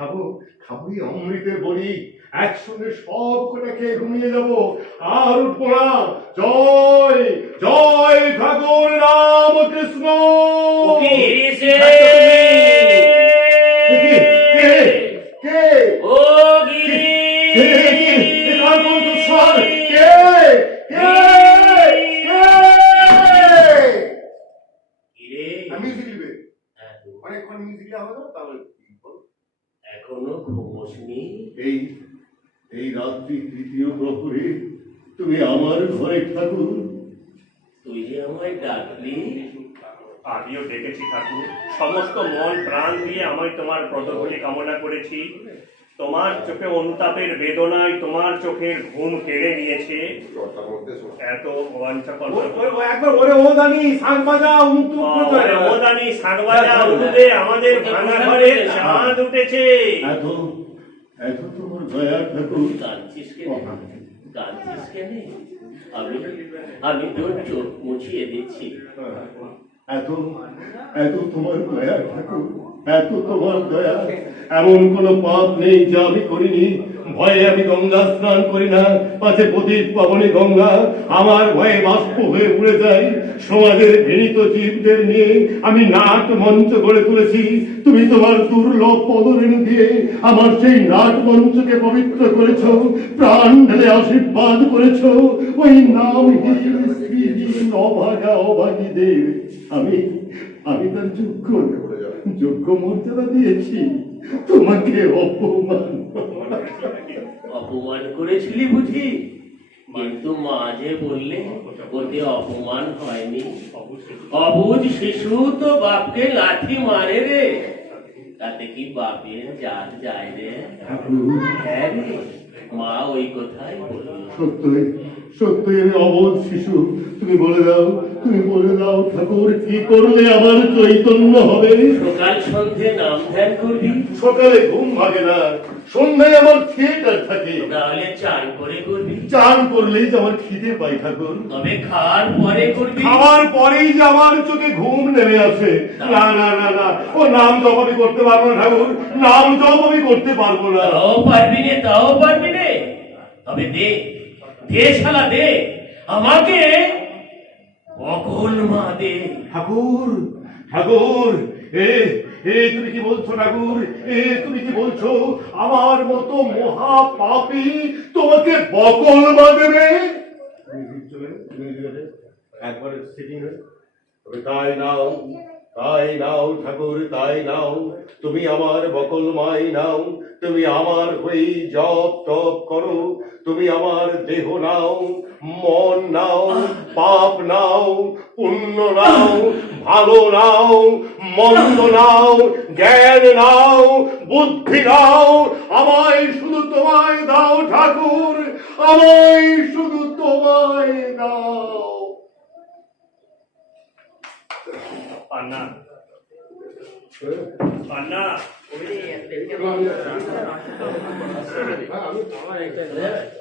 খাব খাব এই অমৃতের বড়ি একসঙ্গে সব কটা খেয়ে ঘুমিয়ে যাব আর উঠবো না জয় জয় ঠাকুর রাম কৃষ্ণ ওকে এসে কে? কে? কে? ও গিরি কে? কে? কে কার কণ্ঠস্বর? কে? কে? কে? গিরে, আমি মিউজিক লিখবে তো, অনেকক্ষণ মিউজিক হলো তাহলে এখনও ঘুমোসনি এই এই রাত্রি তৃতীয় প্রহরে তুমি আমার ঘরে ঠাকুর। তুই যে আমায় ডাকলি। আমিও দেখেছি ঠাকুর। সমস্ত মন প্রাণ দিয়ে আমি তোমার পদধূলি কামনা করেছি। তোমার চোখে অনুতাপের বেদনায় তোমার চোখের ঘুম কেড়ে নিয়েছে। এত বাঞ্ছা একবার ওরে ও জানি শাক বাজা উমুক তুমুক করে চলে যাবে। ওদানি আমাদের ভাঙা ঘরে চাঁদ উঠেছে। এত এত তোমার দয়া ঠাকুর। কাঁদছিস কেন কাঁদছিস কেন আমি আমি তোর চোখ মুছিয়ে দিচ্ছি। এত এত তোমার দয়া ঠাকুর। এত তোমার দয়া। এমন কোন পাপ নেই যা আমি করিনি। ভয়ে আমি গঙ্গা স্নান করি না। পাশে পতিত পাবনে গঙ্গা। আমার ভয়ে বাষ্প হয়ে উড়ে যাই সমাজের ঘৃণিত জীবদের নিয়ে আমি নাট মঞ্চ গড়ে তুলেছি। তুমি তোমার দুর্লভ পদরেণু দিয়ে আমার সেই নাট মঞ্চকে পবিত্র করেছ। প্রাণ ঢেলে আশীর্বাদ করেছ। ওই নাম অভাগা অভাগীদের। আমি আমি তার যোগ্য যোগ্য মর্যাদা দিয়েছি তোমাকে অপমান অপমান করেছিলি বুঝি? কিন্তু মা যে বললে ওতে অপমান হয়নি। অবুঝ শিশু তো বাপকে লাঠি মারে রে। তাতে কি বাপের জাত যায় রে? হ্যাঁ রে। মা ওই কথাই বলল। সত্যই সত্যই আমি শিশু। ঠাকুর কি করলে আমার চৈতন্য হবে? সকাল সন্ধে নাম ধ্যান করবি? সকালে ঘুম ভাগে না। সন্ধ্যায় আমার থিয়েটার থাকে। তাহলে চান করে করবি? চান করলেই যে আমার খিদে পাই ঠাকুর। তবে খাওয়ার পরে করবি? খাওয়ার পরেই যে আমার চোখে ঘুম নেমে আসে। না না না না। ও নাম জপ আমি করতে পারব না ঠাকুর। নাম জপ আমি করতে পারব না। তাও পারবি নে তাও পারবি নে। তবে দে দে শালা দে। আমাকে অকল মা দে ঠাকুর ঠাকুর এ এ তুমি কি বলছো ঠাকুর? এ তুমি কি বলছো? আমার মতো মহা পাপী তোমাকে বকল বাঁধবে একবার সিটিং তবে তাই নাও। তাই নাও ঠাকুর, তাই নাও। তুমি আমার বকল মাই নাও। তুমি আমার হয়ে জপ তপ করো। তুমি আমার দেহ নাও, মন নাও, পাপ নাও, পুণ্য নাও, ভালো নাও, মন্দ নাও, জ্ঞান নাও, বুদ্ধি নাও। আমায় শুধু তোমায় দাও ঠাকুর। আমায় শুধু তোমায় দাও। পান্না পান্না হ্যাঁ, আমি- আমার একটা-